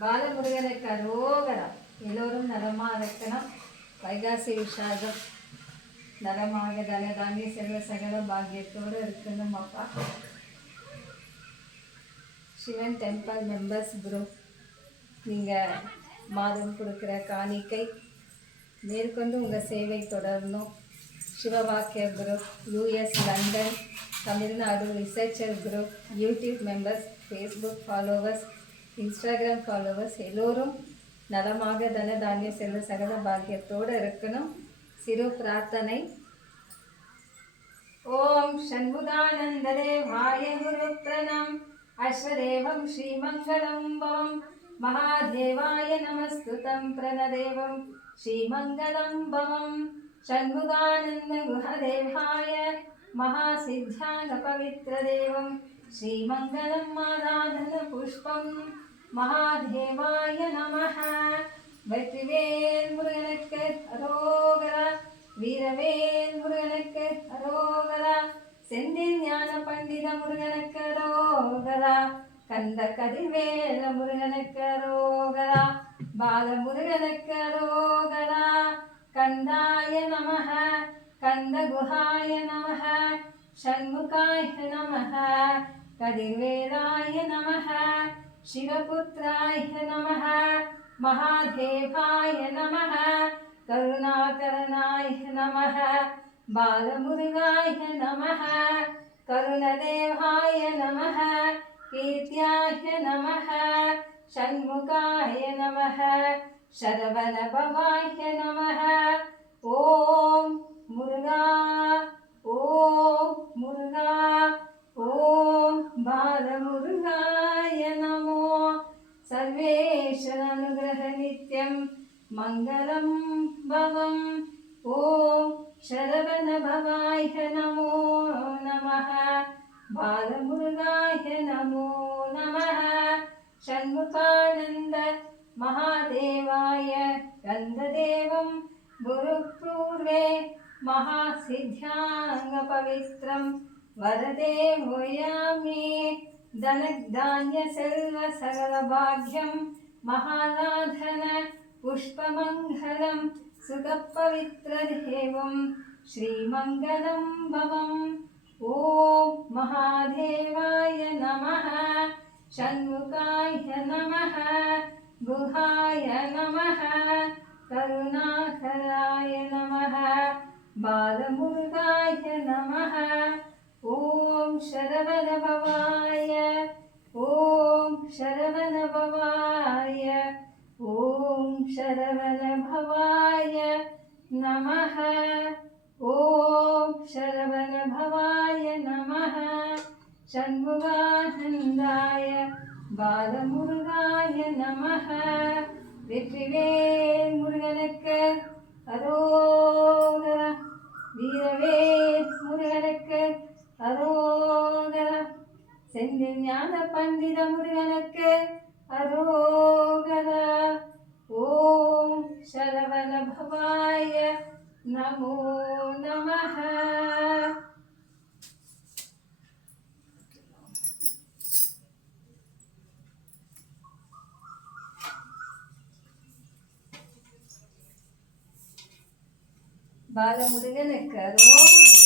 பாலமுருகனுக்கு அரோகரா. எல்லோரும் நலமாக இருக்கணும். வைகாசி விஷாகம் நலமாக தனதானிய செல்வ சகல பாக்கியத்தோடு இருக்கணும். அப்பா சிவன் டெம்பிள் மெம்பர்ஸ் குரூப், நீங்கள் மாதம் கொடுக்குற காணிக்கை மேற்கொண்டு உங்கள் சேவை தொடரணும். Sivavakkiya group, US London Tamil Nadu researcher group, YouTube members, Facebook followers, Instagram followers எல்லோரும் நலமாக தனதானிய செல்வ சகல பாக்கியத்தோடு இருக்கணும். சிறு பிரார்த்தனை. ஓம் சண்முகானந்ததேவாய குரு பிரணம் அஸ்வதேவம் ஸ்ரீமங்கலம் பவம் மகாதேவாய நமஸ்துதம் பிரணதேவம் ஸ்ரீமங்கலம் பவம் சண்முகானந்த குஹதேவாய மகாசித்யாங்க பவித்ரதேவம் ஸ்ரீமங்கலம் ஆராதன புஷ்பம் மகாதேவாய நமஹ. வெற்றிவேல் முருகனுக்கு அரோகரா. வீரவேல் முருகனுக்கு அரோகரா. செந்தில் ஞான பண்டித முருகனுக்கு அரோகரா. கந்த கதிர்வேல முருகனுக்கு அரோகரா. பால முருகனுக்கு அரோகரா. கந்தாய நமஹ, கந்த குஹாய நமஹ, ஷண்முகாய நமஹ, கதிர்வேலாய நமஹ, சிவபுத்ராய நமஹ, மகாதேவாய நமஹ, கருணாகரனாய நமஹ, பாலமுருகாய நமஹ, கருணதேவாய நமஹ, கீர்த்தியாய நமஹ, ஷண்முகாய நமஹ, சரவணபவாய நமஹ. ஓம் முருகா, ஓம் முருகா, ஓம் பாலமுருகாய நமோ. சர்வேஸ்வர அனுகிரக நித்யம் மங்களம் பவம். ஓம் சரவண பவாய நமோ நமஹ, பாலமுருகாய நமோ நமஹ, ஷண்முகானந்த மகாதேவாய கந்ததேவம் குருபூர்வே மகாசித்யாங்க பவித்ரம் வரதேவோயாமி. தனதான்ய செல்வ சகல பாக்யம் மகாநாதன புஷ்பமங்கலம் சுகப்பவித்ரதேவம் ஸ்ரீமங்கலம் பவம். ஓம் மகாதேவாய நமஹ, ஷண்முகாய நமஹ, குஹாய நமஹ, கருணாகராய நமஹ, பாலமுருகாய நமஹ. ஓம் சரவண பவாய, ஓம் சரவண பவாய, ஓம் சரவண பவாய நமஹ. ஓம் சரவண பவாய நமஹ, ஷண்முகானந்தாய பாலமுருகாய நமஹ. வெற்றிவேல் முருகனுக்கு அரோகரா. வீரவேல் முருகனுக்கு அரோகரா. செந்தில் ஞான பண்டித முருகனுக்கு அரோகரா. ஓம் சரவண பவாய நமோ நமஹ. பாலமுருகனுக்கு அரோகரா.